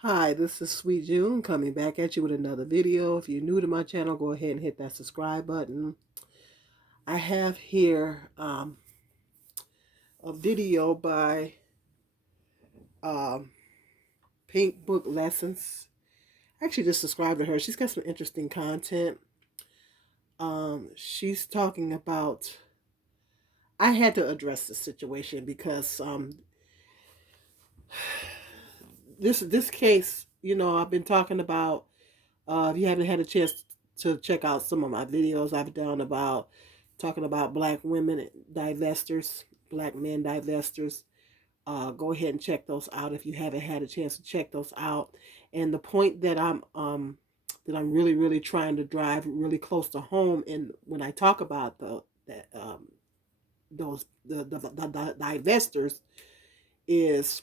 Hi, this is Sweet June coming back at you with another video. If you're new to my channel, go ahead and hit that subscribe button. I have here a video by um, Pink Book Lessons. I actually just subscribed to her. She's got some interesting content. She's talking about, I had to address the situation because this case, I've been talking about. If you haven't had a chance to check out some of my videos I've done about talking about black women divestors, black men divestors, go ahead and check those out if you haven't had a chance to check those out. And the point that I'm really trying to drive really close to home, and when I talk about the divestors, is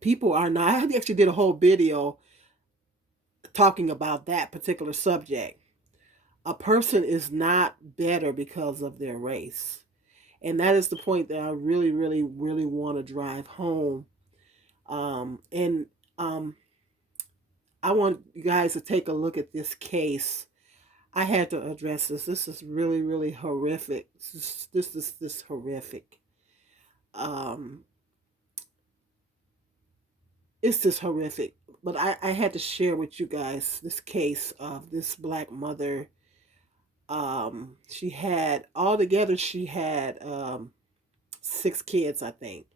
people are not. I actually did a whole video talking about that particular subject. A person is not better because of their race. And that is the point that I really want to drive home. And I want you guys to take a look at this case. I had to address this. This is really horrific. This is horrific. Um, it's just horrific. But I had to share with you guys this case of this black mother. She had 6 kids, I think,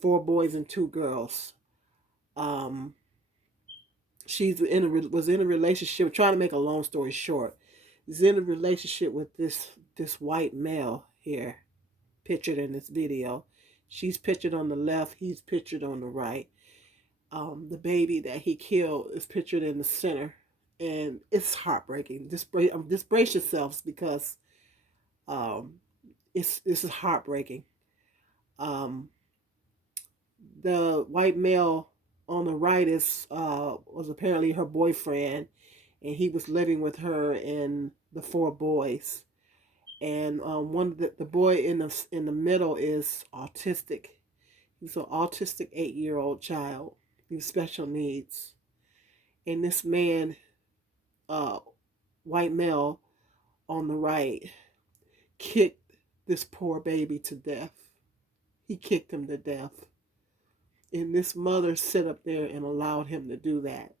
4 boys and 2 girls. Um, was in a relationship. Trying to make a long story short, is in a relationship with this white male here, pictured in this video. She's pictured on the left. He's pictured on the right. The baby that he killed is pictured in the center, and it's heartbreaking. Just brace yourselves because um, this is heartbreaking. Um, the white male on the right is was apparently her boyfriend, and he was living with her and the 4 boys. And one of the boy in the middle is autistic. He's an autistic 8-year-old child. He's special needs. And this man, uh, white male on the right, kicked this poor baby to death. He kicked him to death. And this mother sat up there and allowed him to do that.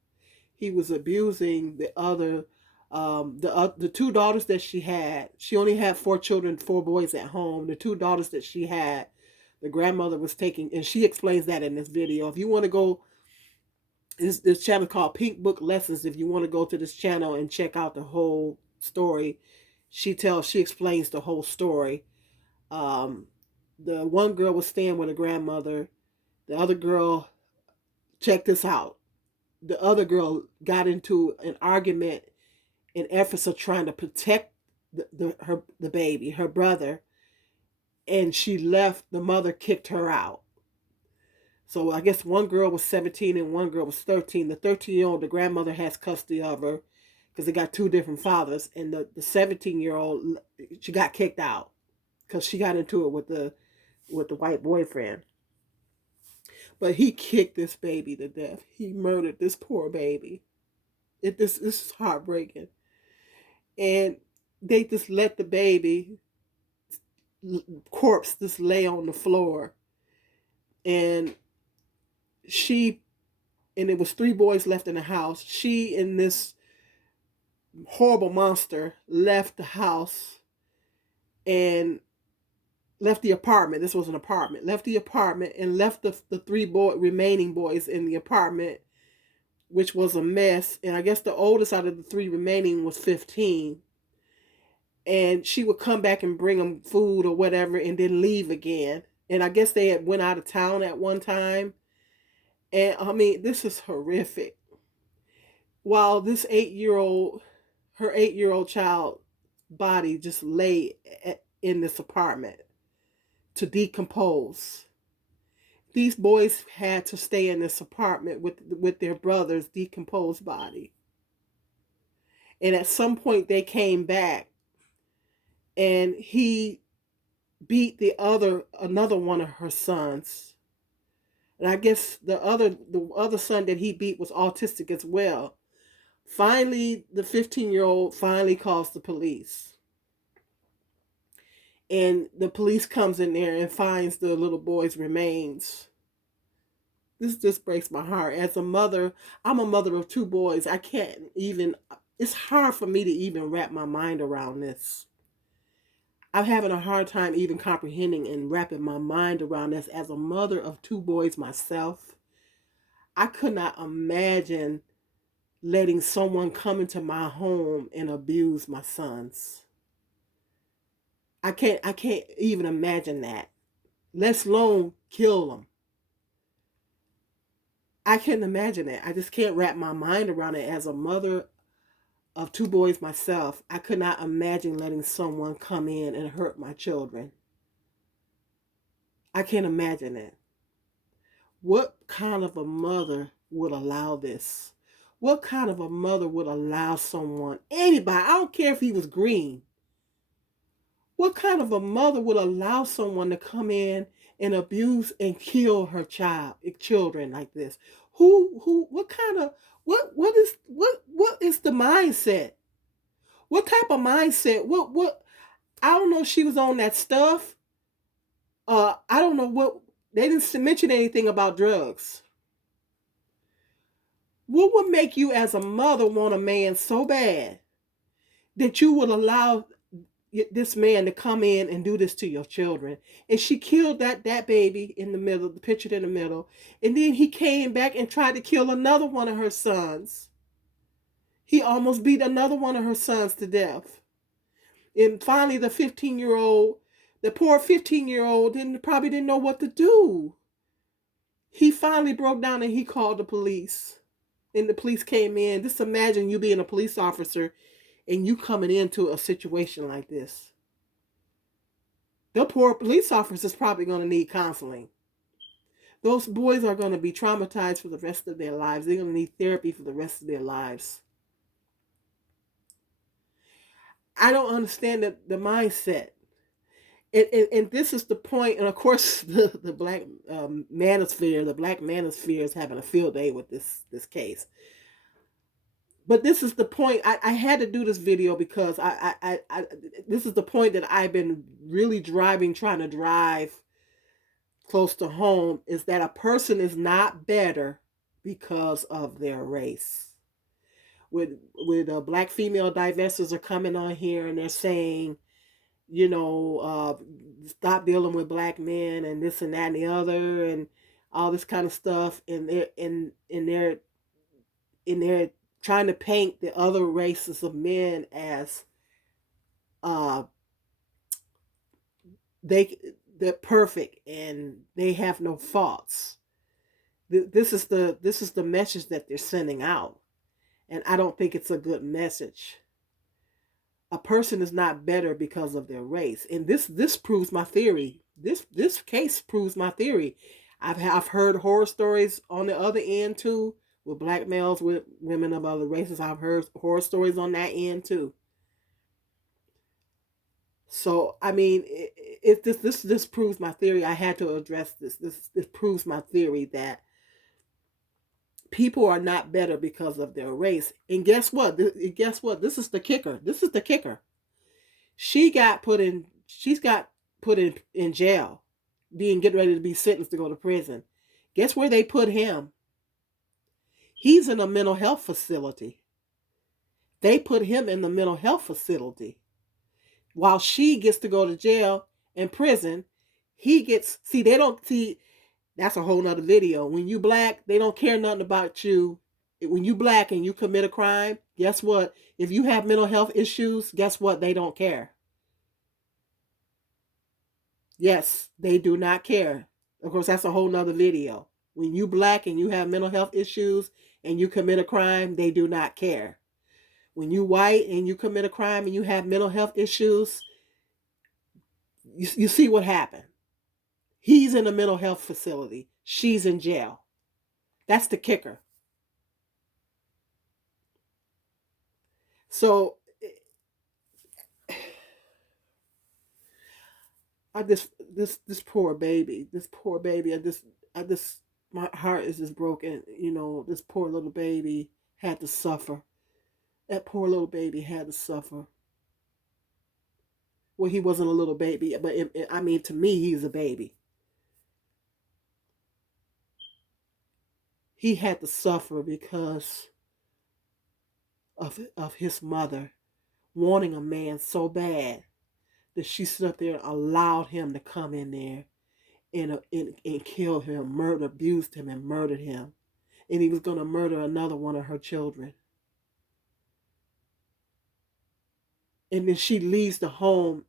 He was abusing the 2 daughters that she had. She only had 4 children, 4 boys at home. The 2 daughters that she had, the grandmother was taking, and she explains that in this video. If you want to go, this channel called Pink Book Lessons. If you want to go to this channel and check out the whole story, she explains the whole story. Um, the one girl was staying with a grandmother. The other girl, check this out. The other girl got into an argument in efforts of trying to protect the baby, her brother, and she left. The mother kicked her out. So I guess one girl was 17 and one girl was 13. The 13-year-old, the grandmother has custody of her because they got 2 different fathers, and the 17-year-old, she got kicked out because she got into it with the white boyfriend. But he kicked this baby to death. He murdered this poor baby. This is heartbreaking. And they just let the baby corpse just lay on the floor. And she and it was 3 boys left in the house. She and this horrible monster left the house and left the apartment. This was an apartment. Left the apartment and left the remaining boys in the apartment, which was a mess. And I guess the oldest out of the 3 remaining was 15. And she would come back and bring them food or whatever and then leave again. And I guess they had went out of town at one time. And I mean, this is horrific. While this 8-year-old, her 8-year-old child body just lay in this apartment to decompose. These boys had to stay in this apartment with their brother's decomposed body. And at some point they came back and he beat another one of her sons. And I guess the other son that he beat was autistic as well. Finally, the 15-year-old finally calls the police. And the police comes in there and finds the little boy's remains. This just breaks my heart. As a mother, I'm a mother of two boys. I can't even, it's hard for me to even wrap my mind around this. I'm having a hard time even comprehending and wrapping my mind around this. As a mother of two boys myself, I could not imagine letting someone come into my home and abuse my sons. I can't even imagine that. Let alone kill them. I can't imagine it. I just can't wrap my mind around it. As a mother of two boys myself, I could not imagine letting someone come in and hurt my children. I can't imagine it. What kind of a mother would allow this? What kind of a mother would allow someone, anybody, I don't care if he was green, what kind of a mother would allow someone to come in and abuse and kill her children like this? What kind of, what is the mindset? What type of mindset? I don't know if she was on that stuff. I don't know what, they didn't mention anything about drugs. What would make you as a mother want a man so bad that you would allow this man to come in and do this to your children? And she killed that baby in the middle, the picture in the middle, and then he came back and tried to kill another one of her sons. He almost beat another one of her sons to death. And finally, the poor 15-year-old probably didn't know what to do. He finally broke down and he called the police. And the police came in. Just imagine you being a police officer and you coming into a situation like this. The poor police officer is probably going to need counseling. Those boys are going to be traumatized for the rest of their lives. They're going to need therapy for the rest of their lives. I don't understand the mindset. And this is the point. And of course, the black manosphere is having a field day with this case. But this is the point. I had to do this video because this is the point that I've been really trying to drive close to home, is that a person is not better because of their race. With black female divestors are coming on here and they're saying, stop dealing with black men and this and that and the other and all this kind of stuff, and they're trying to paint the other races of men as uh they they're perfect and they have no faults. This is the message that they're sending out, and I don't think it's a good message. A person is not better because of their race, and this proves my theory. This case proves my theory. I've heard horror stories on the other end too, with black males with women of other races. I've heard horror stories on that end too. So I mean, if this proves my theory, I had to address this. This proves my theory that people are not better because of their race. And guess what? Guess what? This is the kicker. This is the kicker. She's got put in jail, getting ready to be sentenced to go to prison. Guess where they put him? He's in a mental health facility. They put him in the mental health facility. While she gets to go to jail and prison, he gets, see, they don't see, that's a whole nother video. When you black, they don't care nothing about you. When you black and you commit a crime, guess what? If you have mental health issues, guess what? They don't care. Yes, they do not care. Of course, that's a whole nother video. When you black and you have mental health issues and you commit a crime, they do not care. When you white and you commit a crime and you have mental health issues, you see what happened. He's in a mental health facility. She's in jail. That's the kicker. So I just this poor baby, I just my heart is just broken. This poor little baby had to suffer. That poor little baby had to suffer. Well, he wasn't a little baby, but I mean, to me, he's a baby. He had to suffer because of his mother wanting a man so bad that she stood up there and allowed him to come in there and kill him, abused him, and murdered him. And he was going to murder another one of her children. And then she leaves the home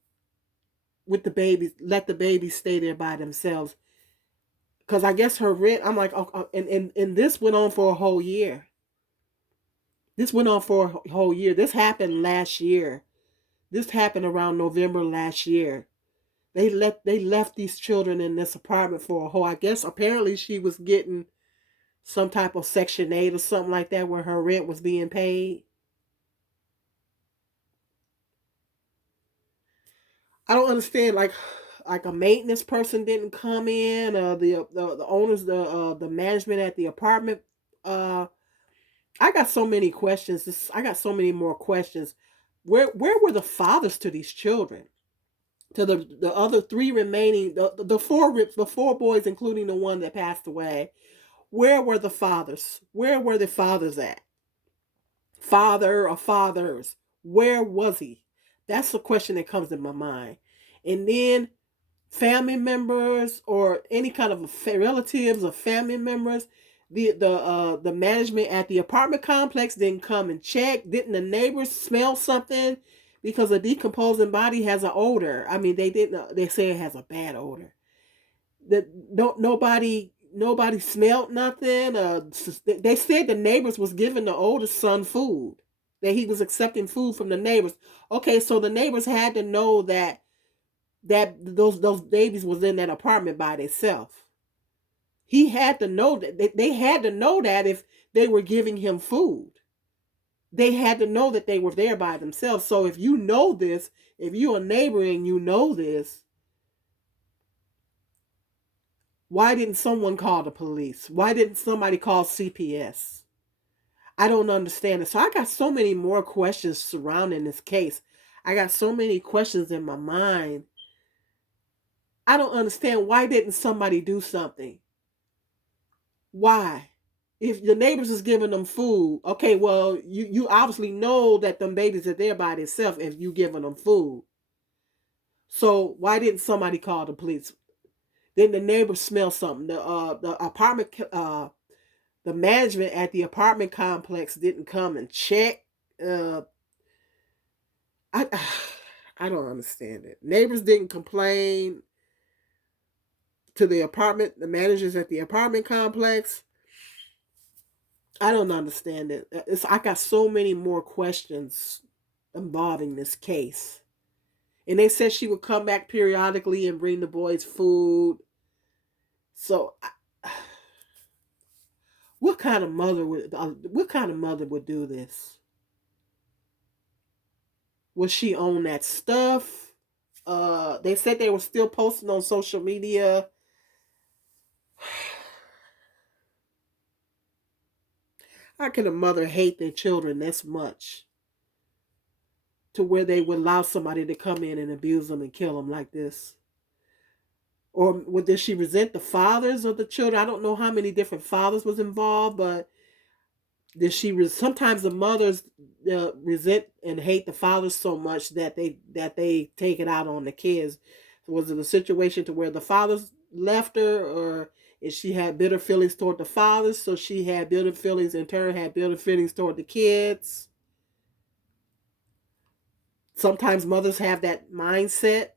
with the babies, let the babies stay there by themselves. Because I guess her rent, I'm like, and this went on for a whole year. This went on for a whole year. This happened last year. This happened around November last year. They left these children in this apartment for a whole. I guess apparently she was getting some type of Section 8 or something like that where her rent was being paid. I don't understand. Like a maintenance person didn't come in. The owners, the management at the apartment. I got so many questions. I got so many more questions. Where were the fathers to these children? To the other three remaining, the four boys, including the one that passed away. Where were the fathers? Where were the fathers at? Father or fathers? Where was he? That's the question that comes to my mind. And then family members or any kind of relatives or family members, the management at the apartment complex didn't come and check. Didn't the neighbors smell something? Because a decomposing body has an odor. I mean, they didn't. They say it has a bad odor. That nobody smelled nothing. They said the neighbors was giving the oldest son food. That he was accepting food from the neighbors. Okay, so the neighbors had to know that those babies was in that apartment by themselves. He had to know that they had to know that if they were giving him food. They had to know that they were there by themselves. So if you know this, if you're a neighbor and you know this, why didn't someone call the police? Why didn't somebody call CPS? I don't understand it. So I got so many more questions surrounding this case. I got so many questions in my mind. I don't understand, why didn't somebody do something? Why? If the neighbors is giving them food, okay, well, you obviously know that them babies are there by themselves if you giving them food. So why didn't somebody call the police? Then the neighbors smell something. The management at the apartment complex didn't come and check. I I don't understand it. Neighbors didn't complain to the managers at the apartment complex. I don't understand it. I got so many more questions involving this case. And they said she would come back periodically and bring the boys food. So, what kind of mother would do this? Would she own that stuff? They said they were still posting on social media. How can a mother hate their children this much to where they would allow somebody to come in and abuse them and kill them like this? Or did she resent the fathers of the children? I don't know how many different fathers was involved, but did she? Sometimes the mothers resent and hate the fathers so much that they take it out on the kids. Was it a situation to where the fathers left her, or if she had bitter feelings toward the fathers, so she had bitter feelings in turn, had bitter feelings toward the kids? Sometimes mothers have that mindset.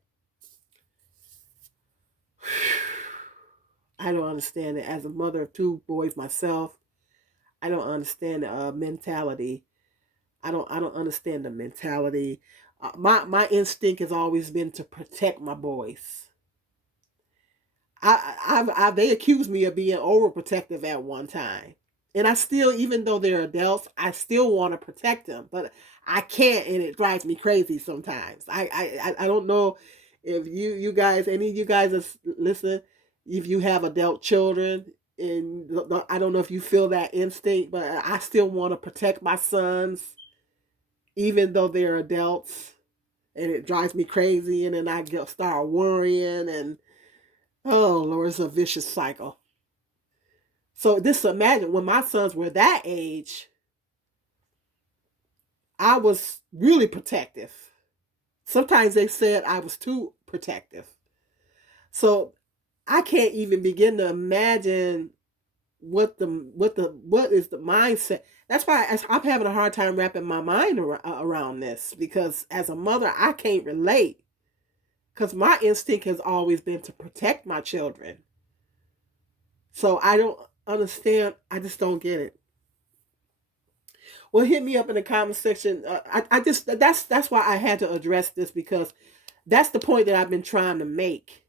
I don't understand it. As a mother of two boys myself, I don't understand the mentality. I don't understand the mentality. My instinct has always been to protect my boys. They accused me of being overprotective at one time, and I still, even though they're adults, I still want to protect them, but I can't, and it drives me crazy sometimes. I don't know if you guys, any of you guys listen, if you have adult children, and I don't know if you feel that instinct, but I still want to protect my sons, even though they're adults, and it drives me crazy. And then start worrying, and oh Lord, it's a vicious cycle. So just imagine when my sons were that age, I was really protective. Sometimes they said I was too protective. So I can't even begin to imagine what is the mindset. That's why I'm having a hard time wrapping my mind around this, because as a mother I can't relate, because my instinct has always been to protect my children. So I don't understand. I just don't get it. Well, hit me up in the comment section. I just that's why I had to address this, because that's the point that I've been trying to make.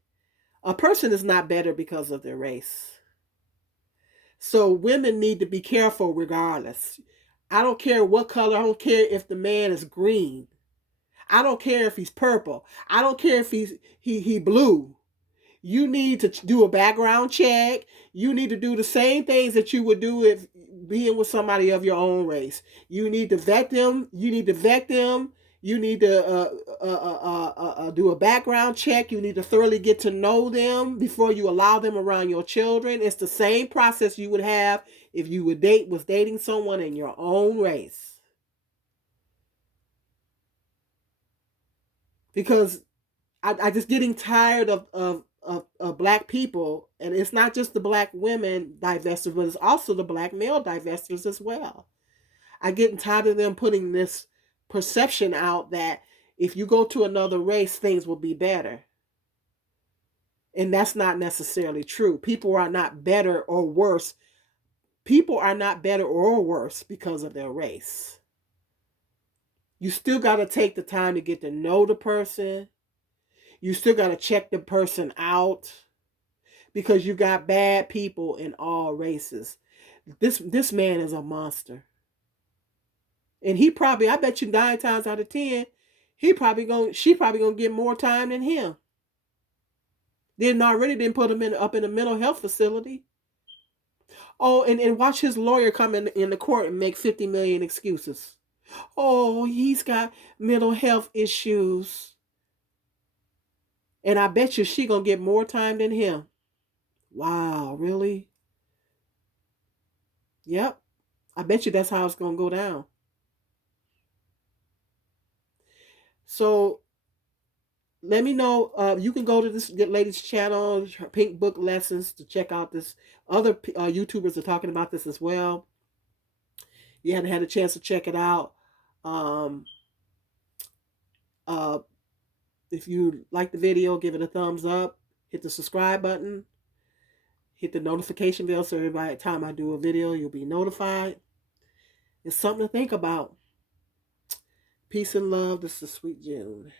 A person is not better because of their race. So women need to be careful regardless. I don't care what color. I don't care if the man is green. I don't care if he's purple. I don't care if he blue. You need to do a background check. You need to do the same things that you would do if being with somebody of your own race. You need to vet them. You need to vet them. You need to do a background check. You need to thoroughly get to know them before you allow them around your children. It's the same process you would have if you was dating someone in your own race. Because I just getting tired of black people, and it's not just the black women divestors, but it's also the black male divestors as well. I getting tired of them putting this perception out that if you go to another race, things will be better. And that's not necessarily true. People are not better or worse. People are not better or worse because of their race. You still got to take the time to get to know the person. You still got to check the person out, because you got bad people in all races. This man is a monster. And he probably, I bet you 9 times out of 10, she probably gonna get more time than him. Then already didn't put him up in a mental health facility. Oh, and watch his lawyer come in the court and make 50 million excuses. Oh, he's got mental health issues. And I bet you she gonna get more time than him. Wow, really? Yep. I bet you that's how it's gonna go down. So let me know. You can go to this lady's channel, her Pink Book Lessons, to check out this. Other YouTubers are talking about this as well. You haven't had a chance to check it out. Um, uh, if you like the video, give it a thumbs up. Hit the subscribe button. Hit the notification bell so every time I do a video, you'll be notified. It's something to think about. Peace and love. This is Sweet June.